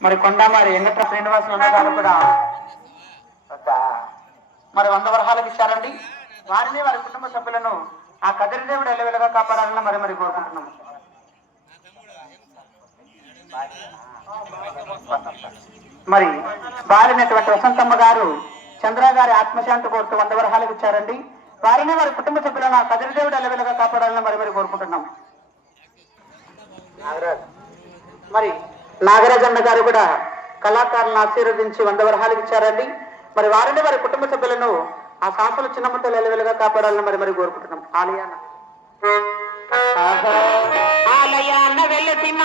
మరి కొండమారి ఎంగట్ల శ్రీనివాసులు గారు కూడా మరి 100 వరహాలకు ఇచ్చారండి. వారిని వారి కుటుంబ సభ్యులను ఆ కదిరిదేవుడు ఎల్లవెల్లగా కాపాడాలని మరి కోరుకుంటున్నాము. మరి బాలినటువంటి వసంతమ్మ గారు చంద్ర గారి ఆత్మశాంతి కోరుతూ 100 వరహాలకు ఇచ్చారండి. వారిని వారి కుటుంబ సభ్యులను ఆ కదిరిదేవుడు ఎల్లవెల్లగా కాపాడాలని మరి కోరుకుంటున్నాము. మరి నాగరాజన్న గారు కూడా కళాకారులను ఆశీర్వదించి 100 వరహాలకు ఇచ్చారండి. మరి వారిని వారి కుటుంబ సభ్యులను ఆ శాసన చిన్నమ్మతో ఎల్లవెల్లగా కాపాడాలని మరి కోరుకుంటున్నాం. ఆలయాన వెళుతున్న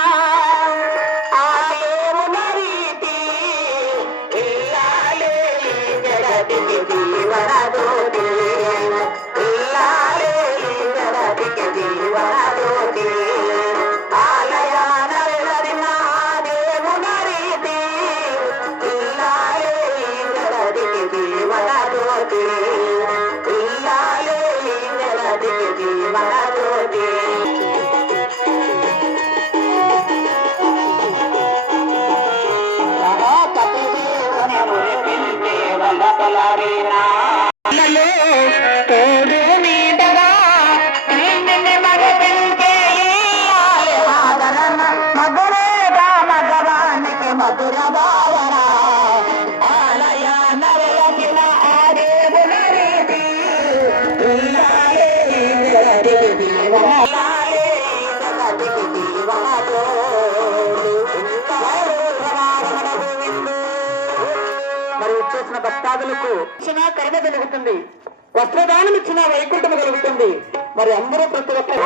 మరి వచ్చేసిన భక్తాదులకు ఇచ్చిన కర్మ కలుగుతుంది, వస్త్రదానం ఇచ్చిన వైకుంఠం కలుగుతుంది. మరి అందరూ ప్రతి ఒక్కరు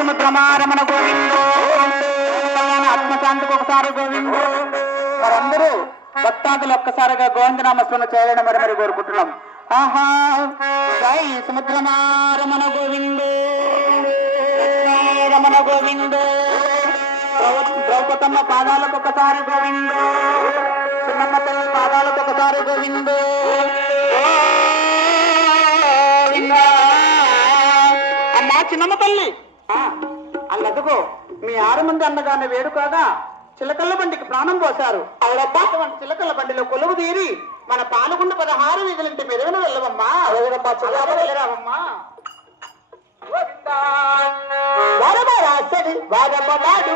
సముద్రమారమణ గోవిందో, ఆత్మశాంతికి ఒకసారి గోవిందో. మరందరూ భక్తాదులు ఒక్కసారిగా గోవిందనామస్మరణ చేయాలని మరి కోరుకుంటున్నాం. ఆహా జై సముద్రమారమణ గోవిందో, రమణ గోవిందో. ద్రౌపదమ్మ పాదాలకు ఒకసారి గోవిందో, చిన్నమ్మ తల్లి పాదాలకు ఒకసారి గోవిందో. అమ్మా చిన్నమ్మ తల్లి అల్లదుకో మీ 6 మంది అన్నగానే వేడుకగా చిలకల్ల బండికి ప్రాణం పోశారు. అవునబ్బా, చిలకల్ల బండిలో కొలువు తీరి మన పాల్గొండ 16 వీధులంటే మెరుగన వెళ్ళవమ్మా. వెళ్ళరావమ్మా. వాడమ్మ వాడు